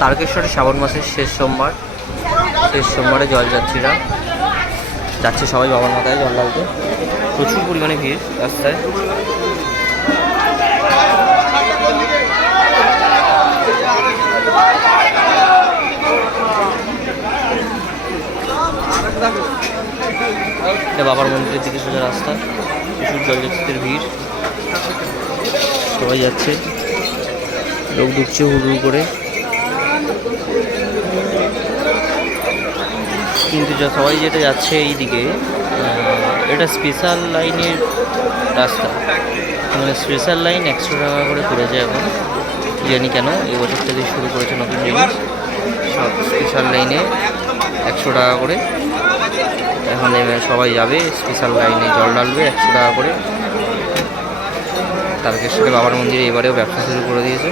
তারকেশ্বরে শ্রাবণ মাসের শেষ সোমবারে জলযাত্রীরা যাচ্ছে সবাই বাবার মাথায় জল ঢালতে। প্রচুর পরিমাণে ভিড় রাস্তায়। এটা বাবার মন্দিরের দিকে সোজা রাস্তা। প্রচুর জলযাত্রীদের ভিড়, সবাই যাচ্ছে, লোক ঢুকছে হুড় করে। কিন্তু সবাই যেটা যাচ্ছে এই দিকে, এটা স্পেশাল লাইনের রাস্তা, মানে স্পেশাল লাইন 100 টাকা করে করেছে এখন, জানি কেন এবছর থেকে শুরু করেছে নতুন জিনিস। সব স্পেশাল লাইনে 100 টাকা করে। এখন সবাই যাবে স্পেশাল লাইনে, জল ঢালবে 100 টাকা করে। তারকেশ্বরে বাবার মন্দিরে এবারেও ব্যবসা শুরু করে দিয়েছে।